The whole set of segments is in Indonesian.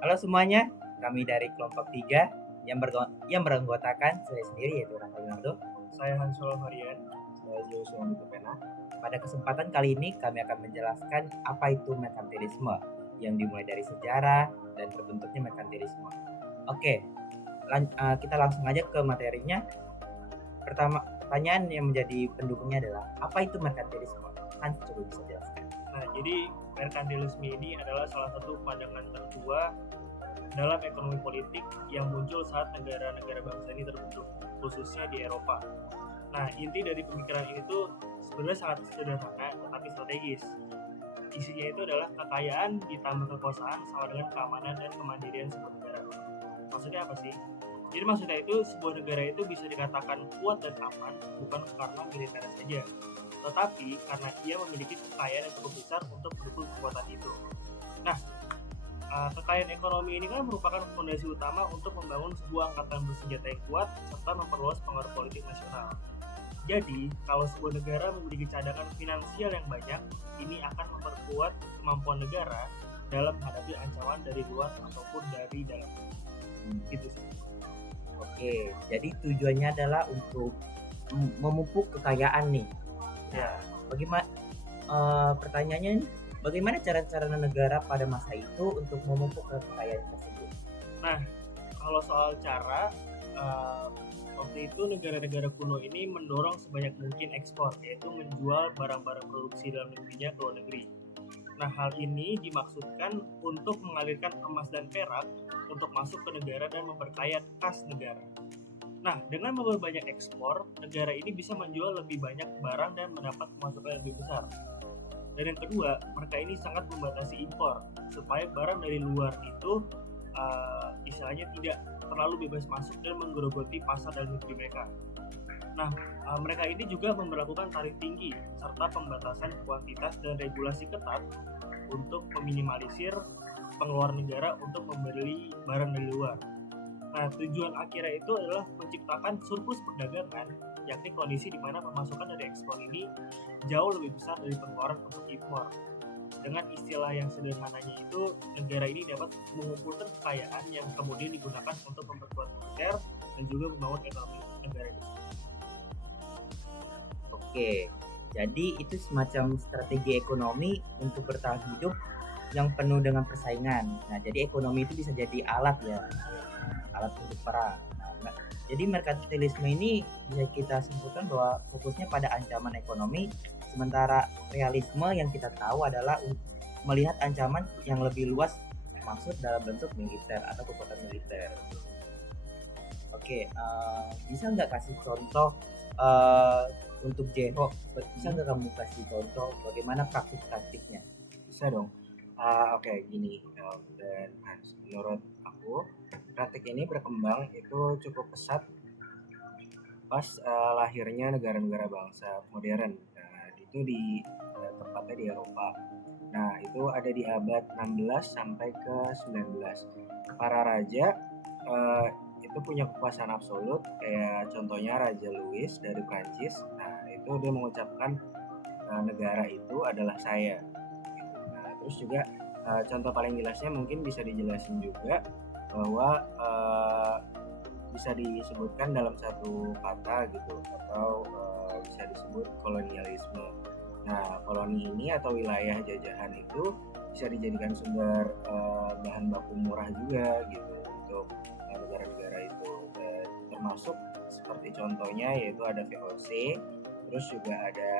Halo semuanya, kami dari kelompok 3 yang beranggotakan saya sendiri yaitu Rafael Leonardo. Saya Hansul Varian. Saya Joshua Pena. Pada kesempatan kali ini kami akan menjelaskan apa itu merkantilisme yang dimulai dari sejarah dan terbentuknya merkantilisme. Oke, kita langsung aja ke materinya. Pertama, pertanyaan yang menjadi pendukungnya adalah apa itu merkantilisme? Hans coba bisa jelaskan. Nah, jadi merkantilisme ini adalah salah satu pandangan tertua dalam ekonomi politik yang muncul saat negara-negara bangsa ini terbentuk, khususnya di Eropa. Nah, inti dari pemikiran ini tuh sebenarnya sangat sederhana tetapi strategis. Isinya itu adalah kekayaan ditambah kekuasaan sama dengan keamanan dan kemandirian sebuah negara. Maksudnya apa sih? Jadi maksudnya itu sebuah negara itu bisa dikatakan kuat dan aman bukan karena militer saja, tetapi karena ia memiliki kekayaan yang cukup besar untuk mendukung kekuatan itu. Nah, kekayaan ekonomi ini kan merupakan fondasi utama untuk membangun sebuah angkatan bersenjata yang kuat serta memperluas pengaruh politik nasional. Jadi, kalau sebuah negara memiliki cadangan finansial yang banyak, ini akan memperkuat kemampuan negara dalam menghadapi ancaman dari luar ataupun dari dalam. Gitu sih. Oke, jadi tujuannya adalah untuk memupuk kekayaan nih. Ya, Bagaimana pertanyaannya nih, bagaimana cara-cara negara pada masa itu untuk memupuk kekayaan tersebut? nah kalau soal cara, waktu itu negara-negara kuno ini mendorong sebanyak mungkin ekspor, yaitu menjual barang-barang produksi dalam negerinya ke luar negeri. Nah, hal ini dimaksudkan untuk mengalirkan emas dan perak untuk masuk ke negara dan memperkaya kas negara. Nah, dengan memperbanyak ekspor, negara ini bisa menjual lebih banyak barang dan mendapat pemasukan yang lebih besar. Dan yang kedua, mereka ini sangat membatasi impor supaya barang dari luar itu istilahnya tidak terlalu bebas masuk dan menggerogoti pasar dalam negeri mereka. Nah, mereka ini juga memperlakukan tarif tinggi serta pembatasan kuantitas dan regulasi ketat untuk meminimalisir pengeluaran negara untuk membeli barang dari luar. Nah, tujuan akhirnya itu adalah menciptakan surplus perdagangan, yakni kondisi di mana pemasukan dari ekspor ini jauh lebih besar dari pengeluaran untuk impor. Dengan istilah yang sederhananya itu, negara ini dapat mengumpulkan kekayaan yang kemudian digunakan untuk memperkuat militer dan juga membangun ekonomi negara itu. Oke, jadi itu semacam strategi ekonomi untuk bertahan hidup yang penuh dengan persaingan. Nah, jadi ekonomi itu bisa jadi alat ya, alat untuk perang. Nah, jadi merkantilisme ini bisa kita simpulkan bahwa fokusnya pada ancaman ekonomi, sementara realisme yang kita tahu adalah melihat ancaman yang lebih luas, maksud dalam bentuk militer atau kekuatan militer. Oke, bisa nggak kasih contoh uh, untuk Jeho? Bisa nggak kamu kasih contoh bagaimana praktik-praktiknya? Bisa dong. Oke, gini, dan Hans, menurut aku praktik ini berkembang itu cukup pesat pas lahirnya negara-negara bangsa modern. Nah, itu tepatnya di Eropa. Nah, itu ada di abad 16 sampai ke 19. Para raja uh, itu punya kekuasaan absolut, kayak contohnya Raja Louis dari Prancis. Nah, itu dia mengucapkan negara itu adalah saya. Gitu. Nah, terus juga contoh paling jelasnya mungkin bisa dijelasin juga bahwa bisa disebutkan dalam satu kata gitu, atau bisa disebut kolonialisme. Nah, koloni ini atau wilayah jajahan itu bisa dijadikan sumber bahan baku murah juga gitu untuk negara-negara itu. Dan termasuk seperti contohnya yaitu ada VOC, terus juga ada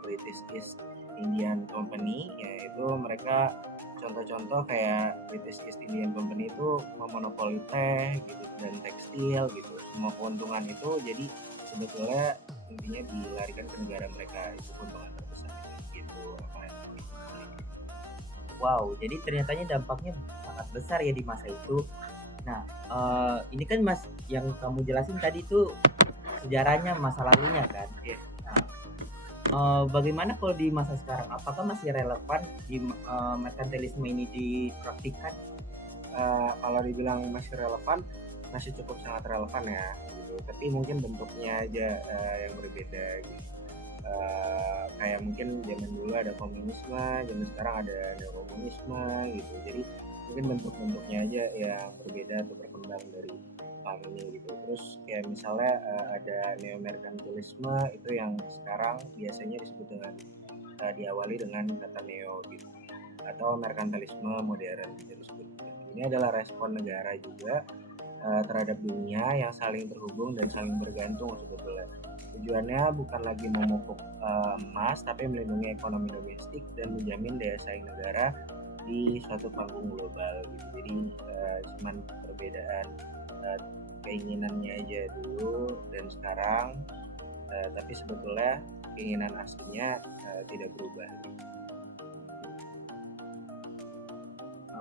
British East Indian Company, yaitu mereka contoh-contoh kayak British East Indian Company itu memonopoli teh gitu dan tekstil gitu. Semua keuntungan itu jadi sebetulnya intinya dilarikan ke negara mereka, itu keuntungan terbesar gitu. Wow, jadi ternyatanya dampaknya sangat besar ya di masa itu. Nah, ini kan Mas yang kamu jelasin tadi itu sejarahnya masa lalunya kan? Yeah. Nah, bagaimana kalau di masa sekarang? Apakah masih relevan di merkantilisme ini dipraktikkan? Kalau dibilang masih relevan, masih cukup sangat relevan ya gitu. Tapi mungkin bentuknya aja yang berbeda gitu. Kayak mungkin zaman dulu ada komunisme, zaman sekarang ada neokomunisme gitu. Jadi mungkin mungkin bentuk-bentuknya aja yang berbeda atau berkembang dari paham ini gitu. Terus kayak misalnya ada neo-merkantilisme itu yang sekarang biasanya disebut dengan diawali dengan kata neo gitu, atau merkantilisme modern gitu disebut. Ini adalah respon negara juga terhadap dunia yang saling terhubung dan saling bergantung sebetulnya. Tujuannya bukan lagi memupuk emas, tapi melindungi ekonomi domestik dan menjamin daya saing negara di suatu panggung global gitu. Jadi cuman perbedaan keinginannya aja dulu dan sekarang, tapi sebetulnya keinginan aslinya tidak berubah.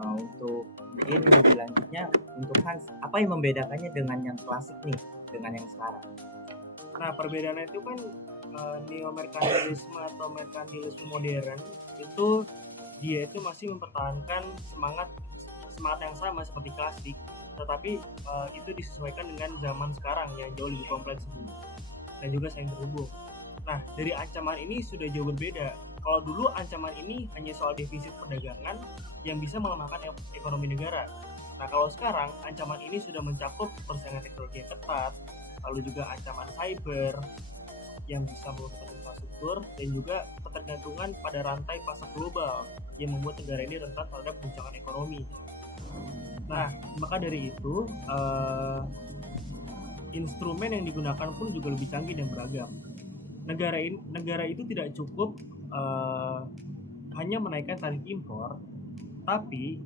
Untuk mungkin lebih lanjutnya untuk Hans, apa yang membedakannya dengan yang klasik nih dengan yang sekarang? Nah, perbedaannya itu kan neo-merkantilisme atau merkantilisme modern itu dia itu masih mempertahankan semangat yang sama seperti klasik, tetapi itu disesuaikan dengan zaman sekarang yang jauh lebih kompleks dan juga saling terhubung. Nah, dari ancaman ini sudah jauh berbeda. Kalau dulu ancaman ini hanya soal defisit perdagangan yang bisa melemahkan ekonomi negara. Nah, kalau sekarang ancaman ini sudah mencakup persaingan teknologi yang ketat, lalu juga ancaman cyber yang bisa merusak infrastruktur, dan juga ketergantungan pada rantai pasar global yang membuat negara ini rentan terhadap guncangan ekonomi. Nah, maka dari itu instrumen yang digunakan pun juga lebih canggih dan beragam. Negara itu tidak cukup hanya menaikkan tarif impor, tapi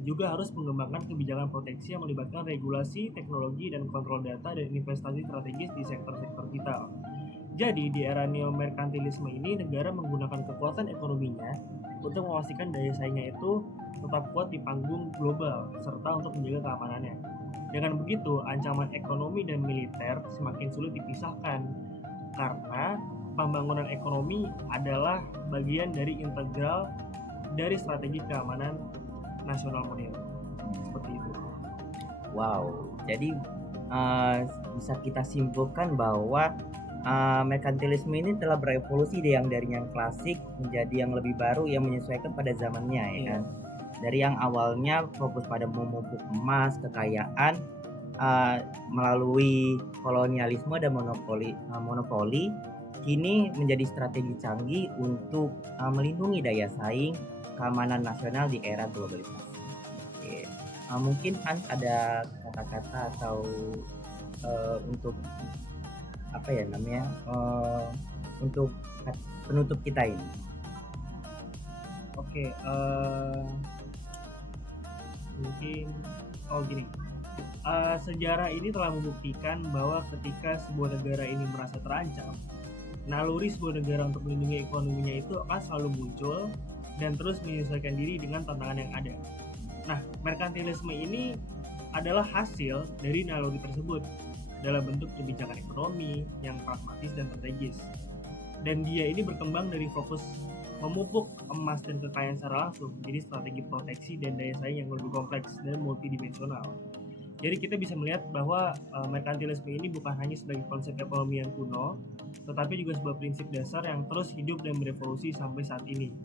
juga harus mengembangkan kebijakan proteksi yang melibatkan regulasi, teknologi, dan kontrol data dan investasi strategis di sektor-sektor vital. Jadi di era neo-merkantilisme ini negara menggunakan kekuatan ekonominya untuk memastikan daya saingnya itu tetap kuat di panggung global serta untuk menjaga keamanannya. Dengan begitu, ancaman ekonomi dan militer semakin sulit dipisahkan karena pembangunan ekonomi adalah bagian dari integral dari strategi keamanan nasional modern. Seperti itu. Wow, jadi bisa kita simpulkan bahwa merkantilisme ini telah berevolusi dari yang klasik menjadi yang lebih baru yang menyesuaikan pada zamannya, ya kan? Dari yang awalnya fokus pada memupuk emas, kekayaan melalui kolonialisme dan monopoli, kini menjadi strategi canggih untuk melindungi daya saing, keamanan nasional di era globalisasi. Oke. Mungkin Hans ada kata-kata atau untuk apa ya namanya untuk penutup kita ini. Oke, mungkin gini. Sejarah ini telah membuktikan bahwa ketika sebuah negara ini merasa terancam, naluri sebuah negara untuk melindungi ekonominya itu akan selalu muncul dan terus menyesuaikan diri dengan tantangan yang ada. Nah, merkantilisme ini adalah hasil dari naluri tersebut dalam bentuk kebijakan ekonomi yang pragmatis dan strategis. Dan dia ini berkembang dari fokus memupuk emas dan kekayaan secara langsung jadi strategi proteksi dan daya saing yang lebih kompleks dan multidimensional. Jadi kita bisa melihat bahwa merkantilisme ini bukan hanya sebagai konsep ekonomi yang kuno, tetapi juga sebuah prinsip dasar yang terus hidup dan berevolusi sampai saat ini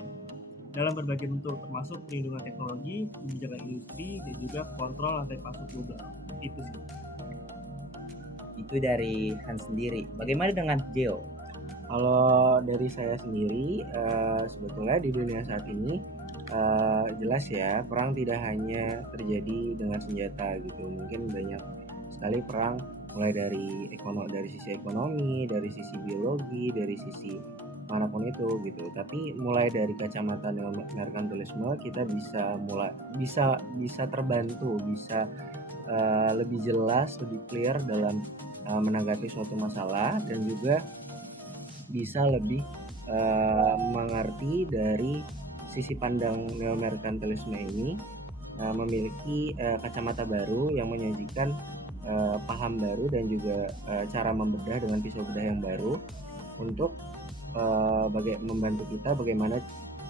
dalam berbagai bentuk, termasuk perlindungan teknologi, kebijakan industri, dan juga kontrol rantai pasok global. Itu sih. Itu dari Hans sendiri. Bagaimana dengan Geo? Kalau dari saya sendiri, sebetulnya di dunia saat ini jelas ya, perang tidak hanya terjadi dengan senjata gitu. Mungkin banyak sekali perang, mulai dari sisi ekonomi, dari sisi biologi, dari sisi manapun itu gitu. Tapi mulai dari kacamata merkantilisme kita bisa terbantu, bisa lebih jelas, lebih clear dalam menanggapi suatu masalah, dan juga bisa lebih mengerti dari sisi pandang neo-merkantilisme ini memiliki kacamata baru yang menyajikan paham baru dan juga cara membedah dengan pisau bedah yang baru untuk membantu kita bagaimana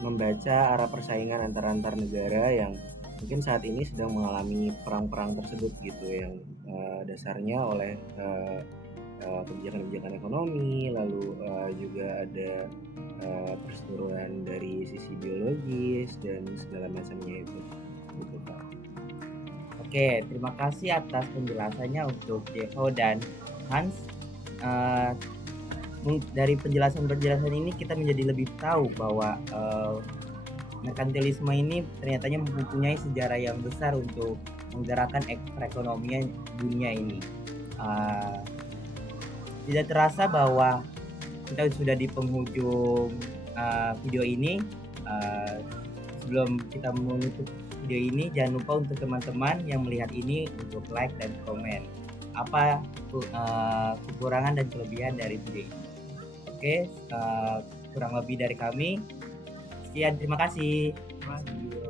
membaca arah persaingan antar negara yang mungkin saat ini sedang mengalami perang-perang tersebut gitu, yang dasarnya oleh kebijakan-kebijakan ekonomi, lalu juga ada perseteruan dari sisi biologis dan segala macamnya itu gitu Pak. Oke, terima kasih atas penjelasannya untuk Jeho dan Hans. Eh, dari penjelasan-penjelasan ini kita menjadi lebih tahu bahwa merkantilisme ini ternyata mempunyai sejarah yang besar untuk menggerakkan perekonomian dunia ini. Tidak terasa bahwa kita sudah di penghujung video ini. Sebelum kita menutup video ini, jangan lupa untuk teman-teman yang melihat ini untuk like dan komen apa kekurangan dan kelebihan dari video ini. Oke, kurang lebih dari kami. Sekian, terima kasih. Terima kasih.